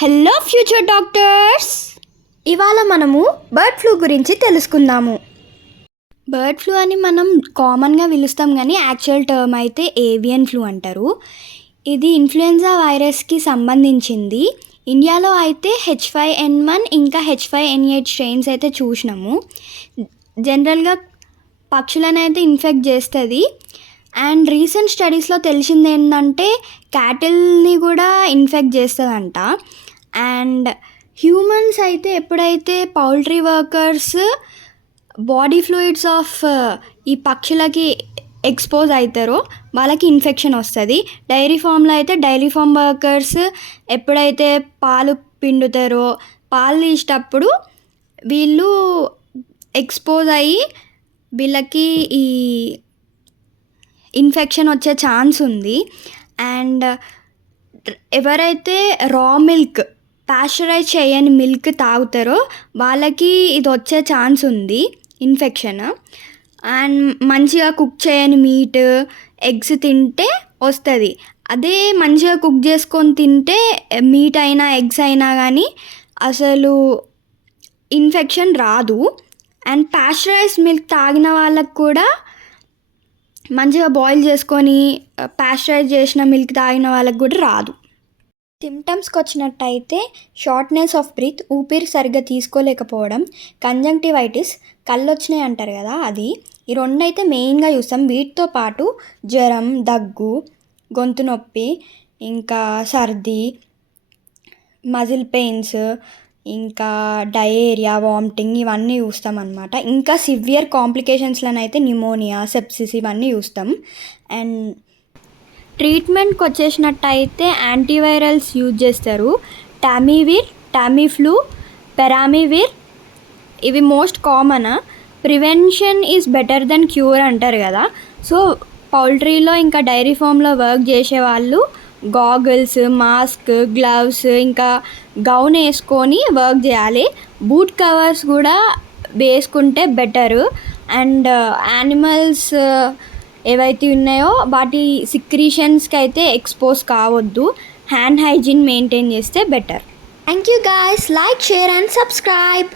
Hello future doctors, ఇవాళ మనము bird flu గురించి తెలుసుకుందాము. బర్డ్ ఫ్లూ అని మనం కామన్గా పిలుస్తాం, కానీ యాక్చువల్ టర్మ్ అయితే ఏవియన్ ఫ్లూ అంటారు. ఇది ఇన్ఫ్లుయెన్జా వైరస్కి సంబంధించింది. ఇండియాలో అయితే H5N1 ఇంకా H5N8 స్ట్రెయిన్స్ అయితే చూసినాము. జనరల్గా పక్షులను అయితే ఇన్ఫెక్ట్ చేస్తుంది. అండ్ రీసెంట్ స్టడీస్లో తెలిసింది ఏంటంటే క్యాటిల్ని కూడా ఇన్ఫెక్ట్ చేస్తుందంట. అండ్ హ్యూమన్స్ అయితే ఎప్పుడైతే poultry workers body fluids of ఈ పక్షులకి ఎక్స్పోజ్ అవుతారో వాళ్ళకి ఇన్ఫెక్షన్ వస్తుంది. డైరీ ఫామ్లో అయితే డైరీ ఫామ్ వర్కర్స్ ఎప్పుడైతే పాలు పిండుతారో పాలు తీసేటప్పుడు వీళ్ళు ఎక్స్పోజ్ అయ్యి వీళ్ళకి ఈ ఇన్ఫెక్షన్ వచ్చే ఛాన్స్ ఉంది. అండ్ ఎవరైతే రా మిల్క్ పాస్చరైజ్ చేయని మిల్క్ తాగుతారో వాళ్ళకి ఇది వచ్చే ఛాన్స్ ఉంది ఇన్ఫెక్షన్. అండ్ మంచిగా కుక్ చేయని మీట్ ఎగ్స్ తింటే వస్తుంది. అదే మంచిగా కుక్ చేసుకొని తింటే మీట్ అయినా ఎగ్స్ అయినా కానీ అసలు ఇన్ఫెక్షన్ రాదు. అండ్ పాస్చరైజ్ మిల్క్ తాగిన వాళ్ళకు కూడా మంచిగా బాయిల్ చేసుకొని పాస్చరైజ్ చేసిన మిల్క్ తాగిన వాళ్ళకి కూడా రాదు. సిమ్టమ్స్కి వచ్చినట్టయితే షార్ట్నెస్ ఆఫ్ బ్రీత్, ఊపిరి సరిగ్గా తీసుకోలేకపోవడం, కంజంక్టివైటిస్, కళ్ళు వచ్చినాయి అంటారు కదా అది. ఈ రెండు అయితే మెయిన్గా చూస్తాం. వీటితో పాటు జ్వరం, దగ్గు, గొంతు నొప్పి, ఇంకా సర్ది, మజిల్ పెయిన్స్, ఇంకా డయేరియా, వామిటింగ్ ఇవన్నీ చూస్తాం అన్నమాట. ఇంకా సివియర్ కాంప్లికేషన్స్లను అయితే న్యూమోనియా, సెప్సిస్ ఇవన్నీ చూస్తాం. అండ్ ట్రీట్మెంట్కి వచ్చేసినట్టయితే యాంటీవైరల్స్ యూజ్ చేస్తారు. టామివిర్, టామిఫ్లూ, పెరామివిర్ ఇవి most common. Prevention is better than cure అంటారు కదా. సో పౌల్ట్రీలో ఇంకా డైరీ ఫామ్లో వర్క్ చేసే వాళ్ళు గాగుల్స్, మాస్క్, గ్లవ్స్ ఇంకా గౌన్ వేసుకొని వర్క్ చేయాలి. బూట్ కవర్స్ కూడా వేసుకుంటే బెటరు. అండ్ యానిమల్స్ ఏవైతే ఉన్నాయో వాటి సిక్రీషన్స్కి అయితే ఎక్స్పోజ్ కావద్దు. హ్యాండ్ హైజీన్ మెయింటైన్ చేస్తే better. Thank you guys, like, share and subscribe.